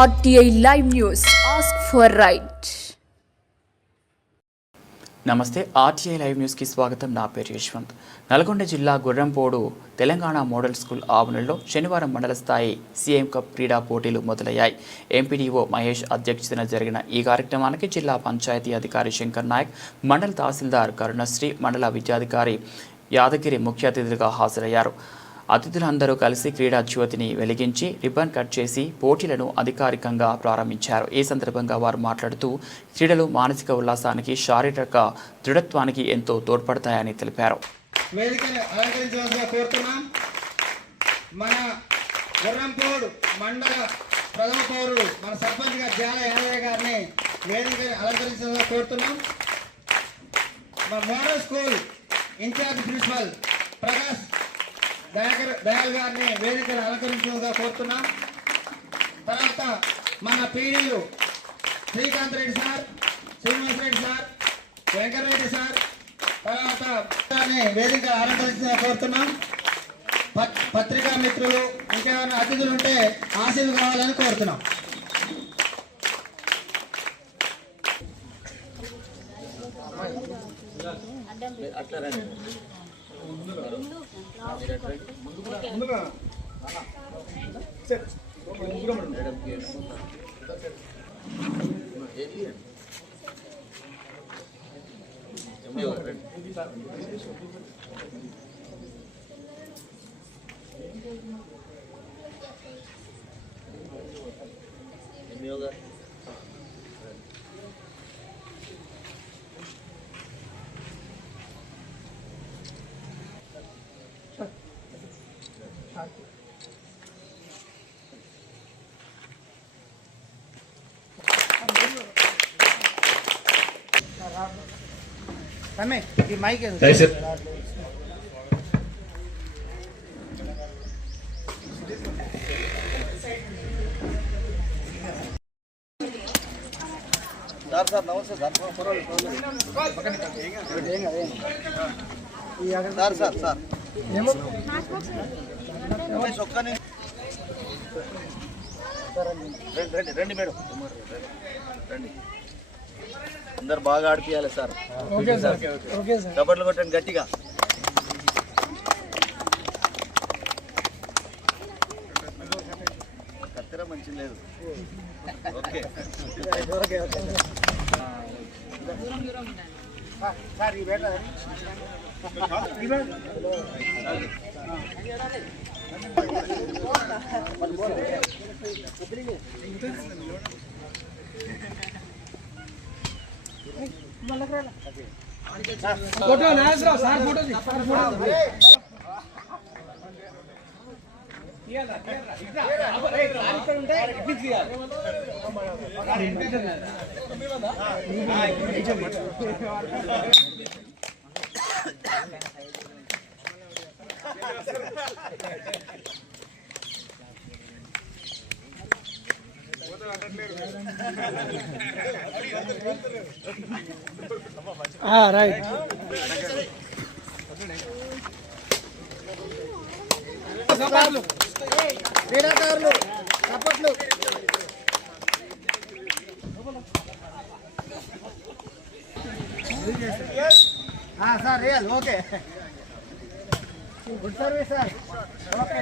RTI Live News. Ask for right. నమస్తే RTI live న్యూస్కి స్వాగతం. నా పేరు యశ్వంత్. నల్గొండ జిల్లా గుర్రంపోడు తెలంగాణ మోడల్ స్కూల్ ఆవరణలో శనివారం మండల స్థాయి సీఎం కప్ క్రీడా పోటీలు మొదలయ్యాయి. ఎంపీడీఓ మహేష్ అధ్యక్షతన జరిగిన ఈ కార్యక్రమానికి జిల్లా పంచాయతీ అధికారి శంకర్ నాయక్, మండల తహసీల్దార్ కరుణశ్రీ, మండల విద్యాధికారి యాదగిరి ముఖ్య అతిథులుగా హాజరయ్యారు. అతిథులందరూ కలిసి క్రీడా జ్యోతిని వెలిగించి రిబ్బన్ కట్ చేసి పోటీలను అధికారికంగా ప్రారంభించారు. ఈ సందర్భంగా వారు మాట్లాడుతూ క్రీడలు మానసిక ఉల్లాసానికి, శారీరక దృఢత్వానికి ఎంతో తోడ్పడతాయని తెలిపారు. మన గుర్రంపోడు మండల ప్రథమ పౌరుడు మన సర్పంచ్ గారు జాల యాదయ్య గారిని వేదికని అలంకరించాలని కోరుతున్నాం. మన model school incharge principal Prakash Dayal గారిని వేదికను అలంకరించాలని కోరుతున్నాం. తర్వాత మన పీడీలు Srikanth Reddy sir, Srinivas Reddy sir, Venkatareddy sir, తర్వాత వేదిక అలంకరించాలని కోరుతున్నాం. పత్రికా మిత్రులు ఇంకేమైనా అతిథులు ఉంటే ఆశీర్లు కావాలని కోరుతున్నాం. ఈ మైక్ సార్ నమస్తే సార్ సార్ సార్ ఒక్కని రండి రండి మేడం రండి. అందరు బాగా ఆడిపియాలి సార్. కబడ్లు కొట్టండి గట్టిగా. కత్తెర మంచి లేదు. ఓకే సార్ ఈ బేట photo Nageswararao sir photo right. క్రీడాకారులు చప్పట్లు. Sir real okay, good service sir. Okay